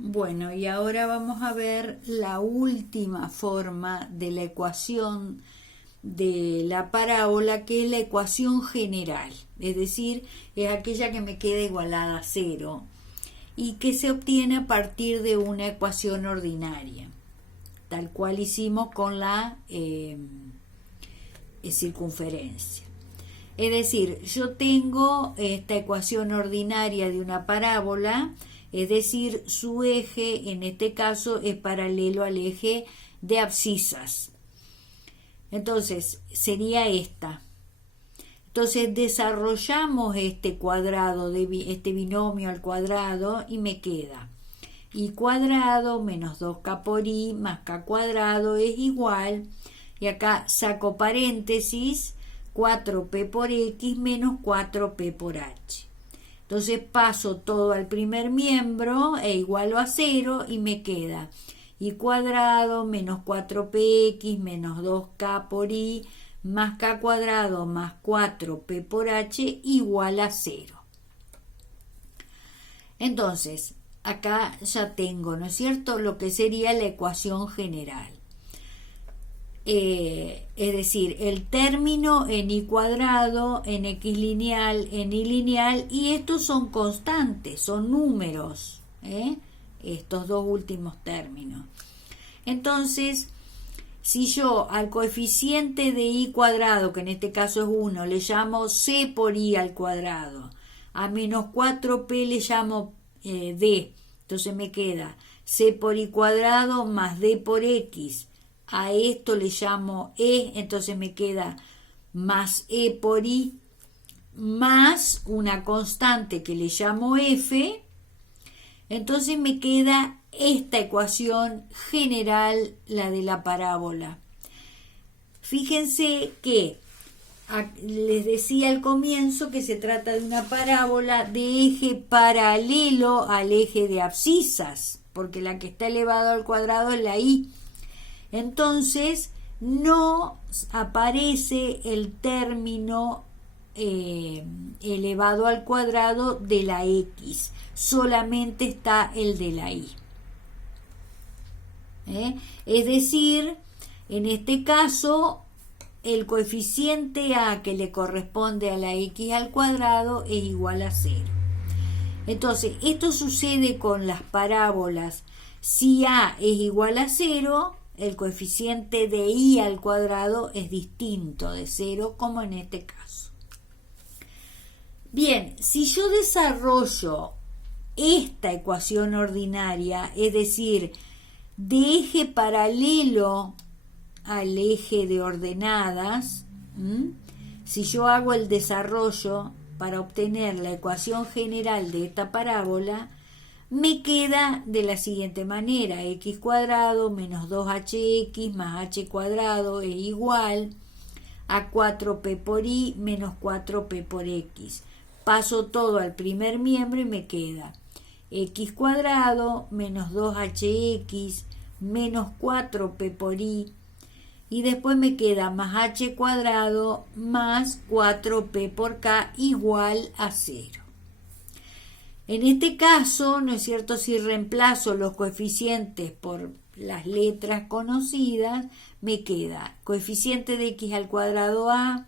Bueno, y ahora vamos a ver la última forma de la ecuación de la parábola, que es la ecuación general, es decir, es aquella que me queda igualada a cero y que se obtiene a partir de una ecuación ordinaria, tal cual hicimos con la circunferencia. Es decir, yo tengo esta ecuación ordinaria de una parábola, es decir, su eje en este caso es paralelo al eje de abscisas. Entonces, sería esta. Entonces, desarrollamos este cuadrado, este binomio al cuadrado, y me queda y cuadrado menos 2k por y más k cuadrado es igual, y acá saco paréntesis, 4p por x menos 4p por h. Entonces paso todo al primer miembro e igualo a 0 y me queda y cuadrado menos 4px menos 2k por y más k cuadrado más 4p por h igual a 0. Entonces, acá ya tengo, ¿no es cierto?, lo que sería la ecuación general. Es decir, el término en y cuadrado, en x lineal, en y lineal, y estos son constantes, son números, estos dos últimos términos. Entonces, si yo al coeficiente de y cuadrado, que en este caso es 1, le llamo c por y al cuadrado, a menos 4p le llamo d, entonces me queda c por y cuadrado más d por x. A esto le llamo e, entonces me queda más e por i más una constante que le llamo f. Entonces me queda esta ecuación general, la de la parábola. Fíjense que les decía al comienzo que se trata de una parábola de eje paralelo al eje de abscisas, porque la que está elevado al cuadrado es la y. Entonces no aparece el término elevado al cuadrado de la x, solamente está el de la y. Es decir, en este caso el coeficiente a que le corresponde a la x al cuadrado es igual a 0. Entonces, esto sucede con las parábolas. Si a es igual a 0, el coeficiente de y al cuadrado es distinto de 0, como en este caso. Bien, si yo desarrollo esta ecuación ordinaria, es decir, de eje paralelo al eje de ordenadas, si yo hago el desarrollo para obtener la ecuación general de esta parábola, me queda de la siguiente manera: x cuadrado menos 2hx más h cuadrado es igual a 4p por y menos 4p por x. Paso todo al primer miembro y me queda x cuadrado menos 2hx menos 4p por y, y después me queda más h cuadrado más 4p por k igual a 0. En este caso, ¿no es cierto?, si reemplazo los coeficientes por las letras conocidas, me queda coeficiente de x al cuadrado a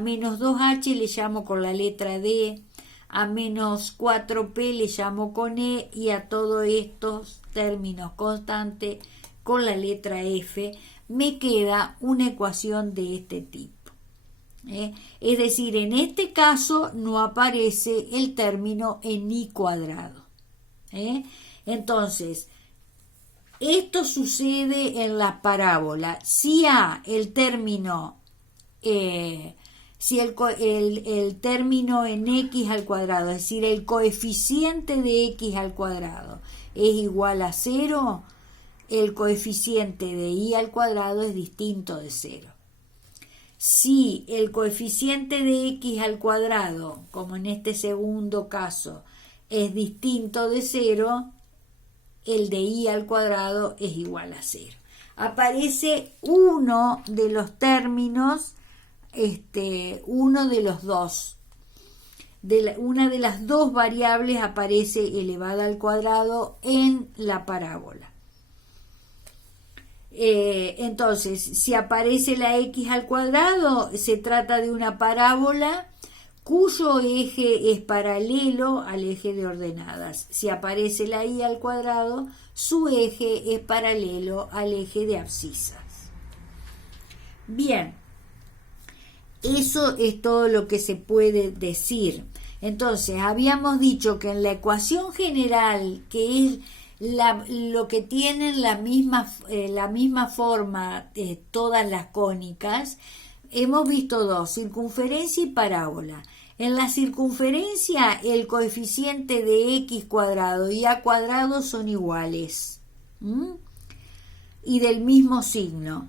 menos 2h le llamo con la letra d, a menos 4p le llamo con e, y a todos estos términos constantes con la letra f, me queda una ecuación de este tipo. Es decir, en este caso no aparece el término en y cuadrado. Entonces, esto sucede en la parábola. Si a el término si el término en x al cuadrado, es decir, el coeficiente de x al cuadrado es igual a 0, el coeficiente de y al cuadrado es distinto de 0. Si el coeficiente de x al cuadrado, como en este segundo caso, es distinto de 0, el de y al cuadrado es igual a 0. Aparece uno de los términos, uno de los dos. una de las dos variables aparece elevada al cuadrado en la parábola. Entonces, si aparece la x al cuadrado, se trata de una parábola cuyo eje es paralelo al eje de ordenadas. Si aparece la y al cuadrado, su eje es paralelo al eje de abscisas. Bien, eso es todo lo que se puede decir. Entonces, habíamos dicho que en la ecuación general, que es lo que tienen la misma forma todas las cónicas, hemos visto dos, circunferencia y parábola. En la circunferencia el coeficiente de x cuadrado y a cuadrado son iguales y del mismo signo.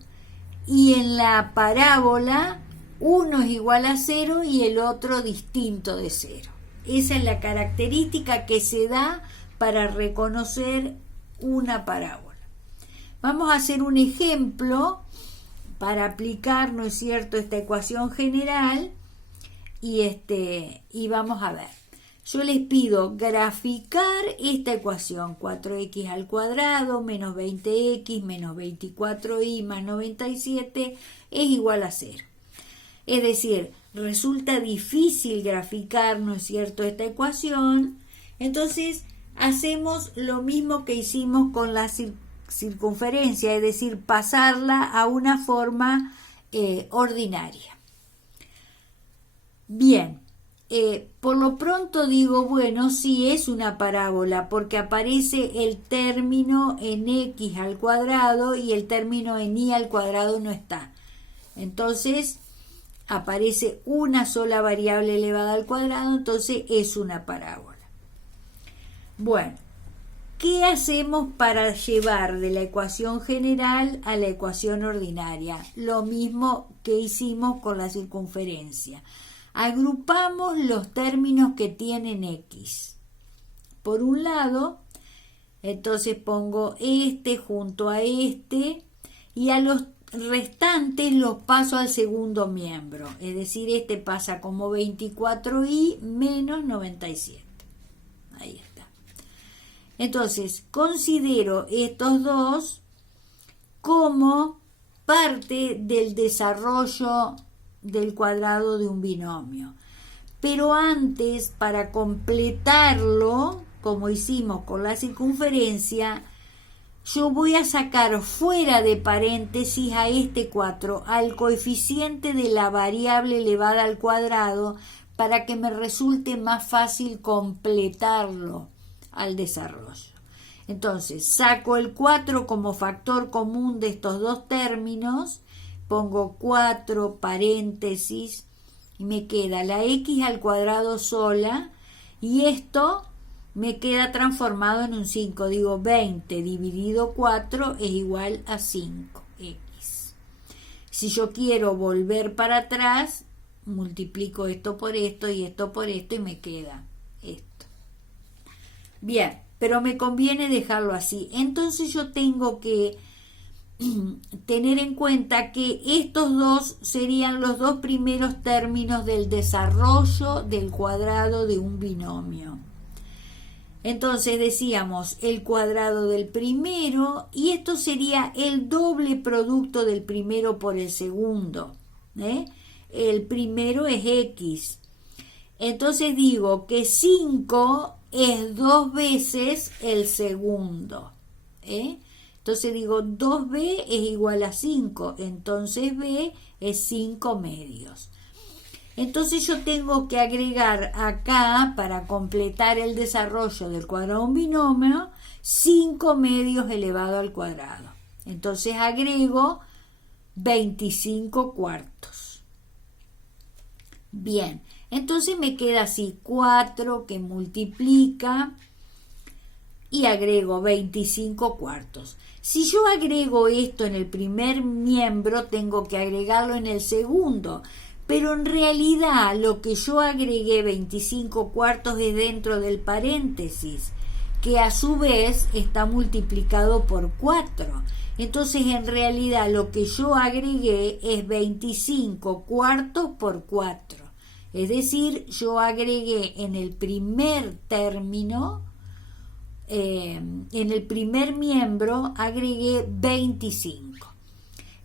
Y en la parábola uno es igual a 0 y el otro distinto de 0. Esa es la característica que se da para reconocer una parábola. Vamos a hacer un ejemplo para aplicar, ¿no es cierto?, esta ecuación general y vamos a ver. Yo les pido graficar esta ecuación, 4x al cuadrado menos 20x menos 24y más 97 es igual a 0. Es decir, resulta difícil graficar, ¿no es cierto?, esta ecuación. Entonces, hacemos lo mismo que hicimos con la circunferencia, es decir, pasarla a una forma ordinaria. Bien, por lo pronto digo, bueno, sí es una parábola porque aparece el término en x al cuadrado y el término en y al cuadrado no está. Entonces, aparece una sola variable elevada al cuadrado, entonces es una parábola. Bueno, ¿qué hacemos para llevar de la ecuación general a la ecuación ordinaria? Lo mismo que hicimos con la circunferencia. Agrupamos los términos que tienen x. Por un lado, entonces pongo este junto a este y a los restantes los paso al segundo miembro. Es decir, este pasa como 24y menos 97. Ahí está. Entonces, considero estos dos como parte del desarrollo del cuadrado de un binomio. Pero antes, para completarlo, como hicimos con la circunferencia, yo voy a sacar fuera de paréntesis a este 4, al coeficiente de la variable elevada al cuadrado, para que me resulte más fácil completarlo al desarrollo. Entonces, saco el 4 como factor común de estos dos términos, pongo 4 paréntesis y me queda la x al cuadrado sola y esto me queda transformado en un 5. Digo 20 dividido 4 es igual a 5x. Si yo quiero volver para atrás, multiplico esto por esto y esto por esto y me queda esto. Bien, pero me conviene dejarlo así. Entonces yo tengo que tener en cuenta que estos dos serían los dos primeros términos del desarrollo del cuadrado de un binomio. Entonces decíamos el cuadrado del primero y esto sería el doble producto del primero por el segundo. El primero es x. Entonces digo que 5 es 2 veces el segundo. Entonces digo 2b es igual a 5, entonces b es 5 medios. Entonces yo tengo que agregar acá, para completar el desarrollo del cuadrado de un binomio, 5 medios elevado al cuadrado. Entonces agrego 25 cuartos. Bien, entonces me queda así 4 que multiplica y agrego 25 cuartos. Si yo agrego esto en el primer miembro, tengo que agregarlo en el segundo. Pero en realidad lo que yo agregué 25 cuartos es dentro del paréntesis, que a su vez está multiplicado por 4. Entonces en realidad lo que yo agregué es 25 cuartos por 4. Es decir, yo agregué en el primer término, en el primer miembro, agregué 25.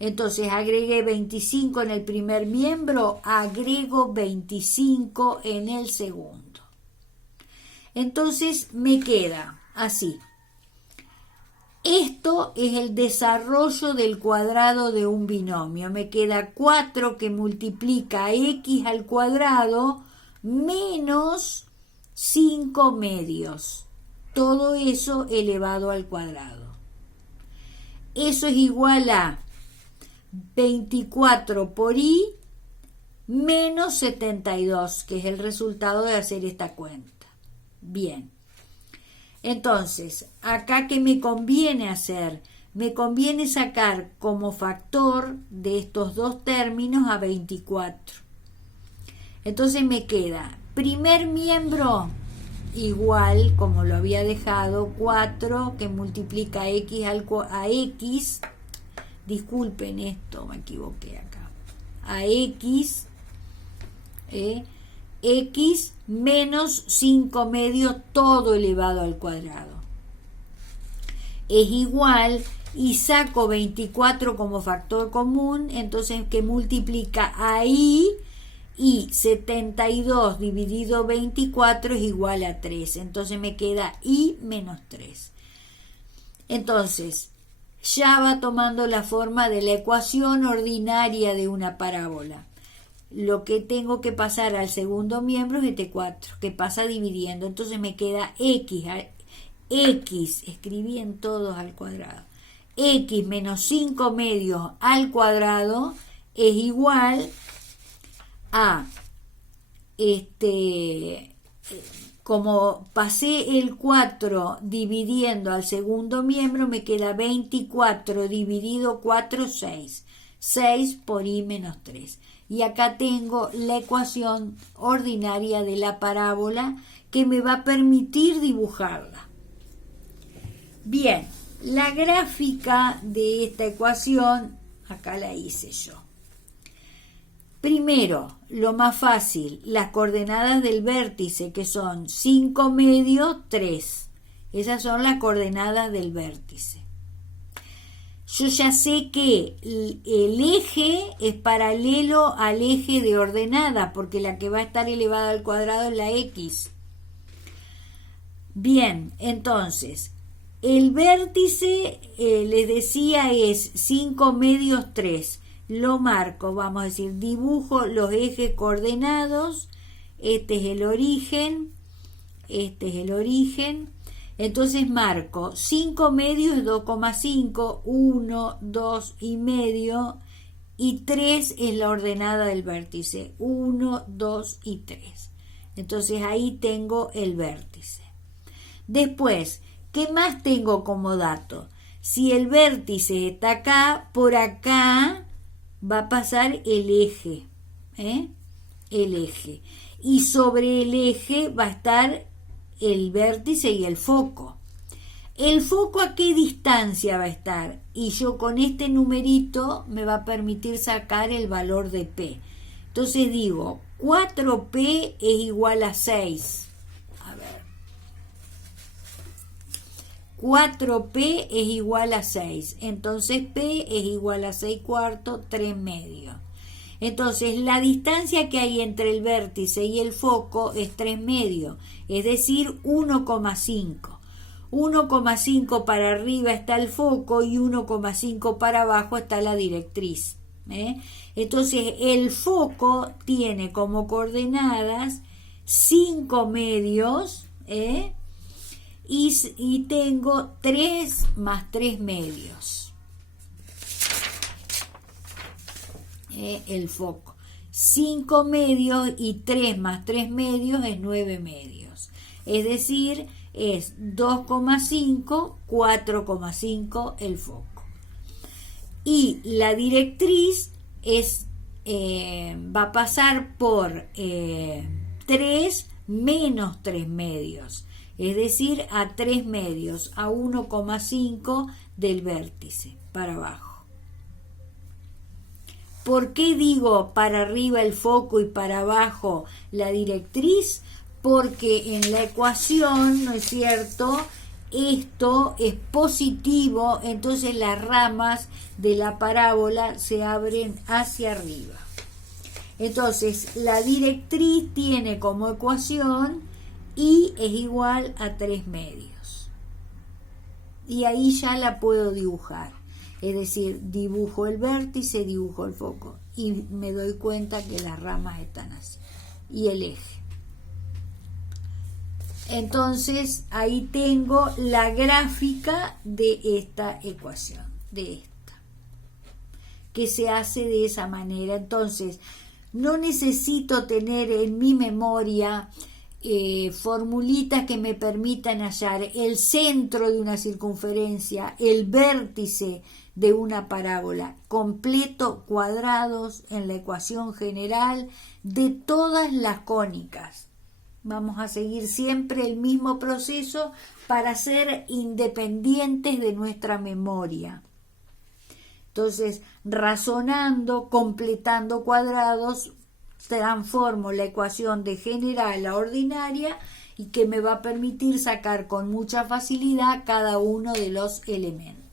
Entonces agregué 25 en el primer miembro, agrego 25 en el segundo. Entonces me queda así. Esto es el desarrollo del cuadrado de un binomio. Me queda 4 que multiplica x al cuadrado menos 5 medios. Todo eso elevado al cuadrado. Eso es igual a 24 por i menos 72, que es el resultado de hacer esta cuenta. Bien. Entonces, acá ¿qué me conviene hacer? Me conviene sacar como factor de estos dos términos a 24. Entonces me queda primer miembro igual, como lo había dejado, 4 que multiplica x a x. Disculpen esto, me equivoqué acá. A x, x menos 5 medios todo elevado al cuadrado. Es igual, y saco 24 como factor común, entonces que multiplica a i, y 72 dividido 24 es igual a 3. Entonces me queda i menos 3. Entonces, ya va tomando la forma de la ecuación ordinaria de una parábola. Lo que tengo que pasar al segundo miembro es este 4, que pasa dividiendo. Entonces me queda x, escribí en todos al cuadrado, x menos 5 medios al cuadrado es igual a, como pasé el 4 dividiendo al segundo miembro, me queda 24 dividido 4, 6. 6 por i menos 3. Y acá tengo la ecuación ordinaria de la parábola que me va a permitir dibujarla. Bien, la gráfica de esta ecuación, acá la hice yo. Primero, lo más fácil, las coordenadas del vértice, que son 5 medios, 3. Esas son las coordenadas del vértice. Yo ya sé que el eje es paralelo al eje de ordenada, porque la que va a estar elevada al cuadrado es la x. Bien, entonces, el vértice, les decía, es 5 medios 3. Lo marco, vamos a decir, dibujo los ejes coordenados. Este es el origen, este es el origen. Entonces marco 5 medios es 2,5, 1, 2 y medio, y 3 es la ordenada del vértice, 1, 2 y 3. Entonces ahí tengo el vértice. Después, ¿qué más tengo como dato? Si el vértice está acá, por acá va a pasar el eje, el eje. Y sobre el eje va a estar el vértice y el foco. ¿El foco a qué distancia va a estar? Y yo con este numerito me va a permitir sacar el valor de P. Entonces digo, 4P es igual a 6. A ver. 4P es igual a 6. Entonces P es igual a 6 cuartos, 3 medios. Entonces, la distancia que hay entre el vértice y el foco es 3 medios, es decir, 1,5. 1,5 para arriba está el foco y 1,5 para abajo está la directriz. Entonces, el foco tiene como coordenadas 5 medios, y tengo 3 más 3 medios. El foco. 5 medios y 3 más 3 medios es 9 medios. Es decir, es 2,5, 4,5 el foco. Y la directriz es, va a pasar por 3 menos 3 medios. Es decir, a 3 medios, a 1,5 del vértice para abajo. ¿Por qué digo para arriba el foco y para abajo la directriz? Porque en la ecuación, ¿no es cierto?, esto es positivo, entonces las ramas de la parábola se abren hacia arriba. Entonces, la directriz tiene como ecuación y es igual a 3/2. Y ahí ya la puedo dibujar. Es decir, dibujo el vértice, dibujo el foco. Y me doy cuenta que las ramas están así. Y el eje. Entonces, ahí tengo la gráfica de esta ecuación, de esta, que se hace de esa manera. Entonces, no necesito tener en mi memoria formulitas que me permitan hallar el centro de una circunferencia, el vértice de una parábola, completo cuadrados en la ecuación general de todas las cónicas. Vamos a seguir siempre el mismo proceso para ser independientes de nuestra memoria. Entonces, razonando, completando cuadrados, transformo la ecuación de general a ordinaria y que me va a permitir sacar con mucha facilidad cada uno de los elementos.